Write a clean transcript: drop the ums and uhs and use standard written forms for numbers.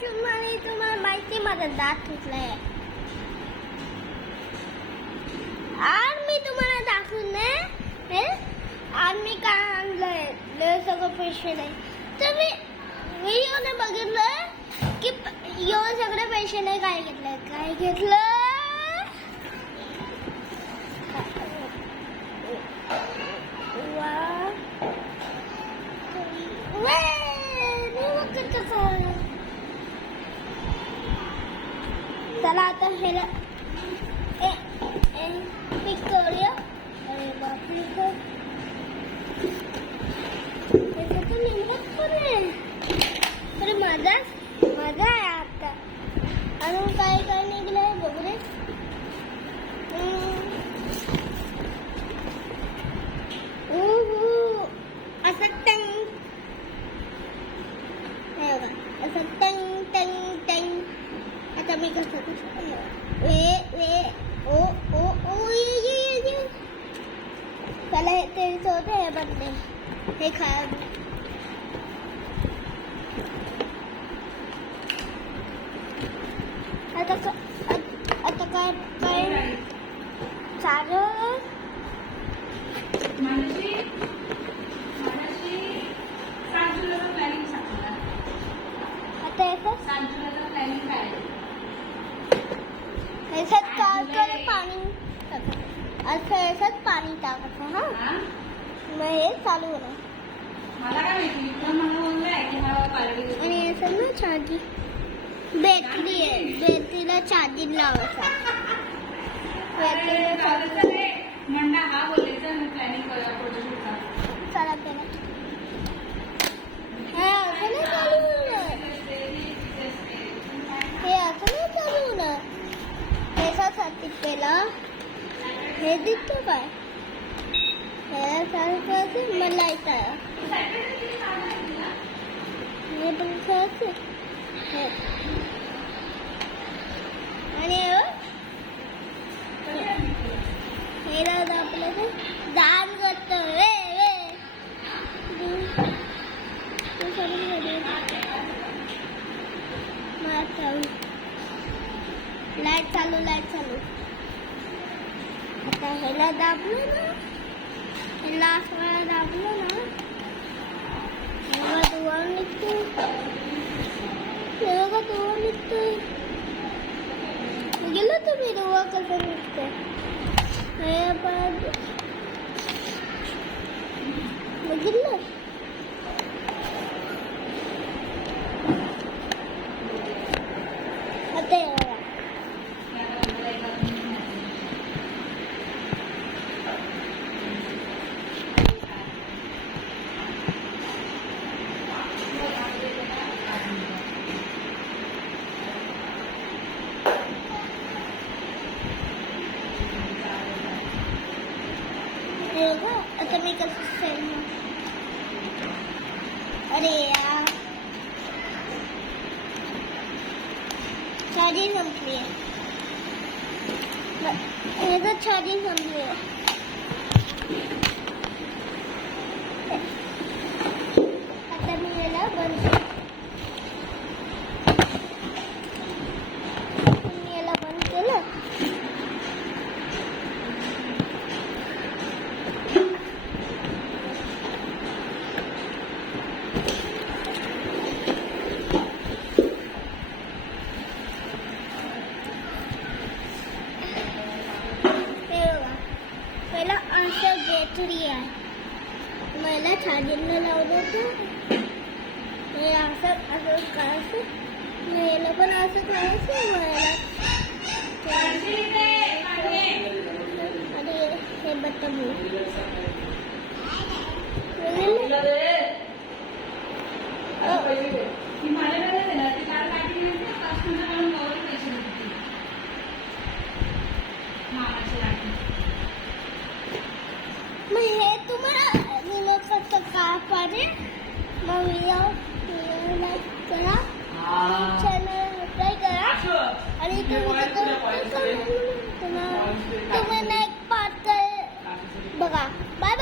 तुम्हाला माहिती माझा दात तुटलाय आणि मी तुम्हाला दाखवून आणि मी काय आणलंय लय सगळं पैसे नाही तर मी येऊन बघितलं की येऊन सगळे पैसे नाही काय घेतलं चला आता ह्याला फिक्स करूया. अरे बापरे अरे माझा आहे आता आणि काय निघलंय बघ रे. असं टंग असं टंग टंग टंग. आता मी कसं ये चला ते होते हे बदले हे खाय आता काय चालू आता पाणी टाकायचं हा मग हे चालू होणार आणि असं ना चार्जिंग बॅटरी आहे बॅटरीला चार्जिंग लावायचा चला त्याला हे असं नाही चालू होणार याच्यासाठी केलं हे दिसतो काय हे सारखं मला येतं हे पण आणि हे राहतं आपलं ते दान करतं लाईट चालू आता ह्याला दाबलं ना ह्याला असं वेळा दाबलं ना तेव्हा धुवा निघतो गेलं तुम्ही धुवा कसं निघतं हे पण बघितलं आता आता मी कसं अरे यार चार्जिंग संपली आहे चार्जिंग संपली आहे आता मी याला बंद केलं बॅटरी आहे मला चार्जिंगला लावलं होतं हे असं करायचं मला पण असं करायचं मला आणि हे बटन मग हे तुम्हाला कसं का पाहिजे मग लाईक करा चॅनल सबस्क्राईब करा आणि तुम्ही एक पार्ट बघा बाय.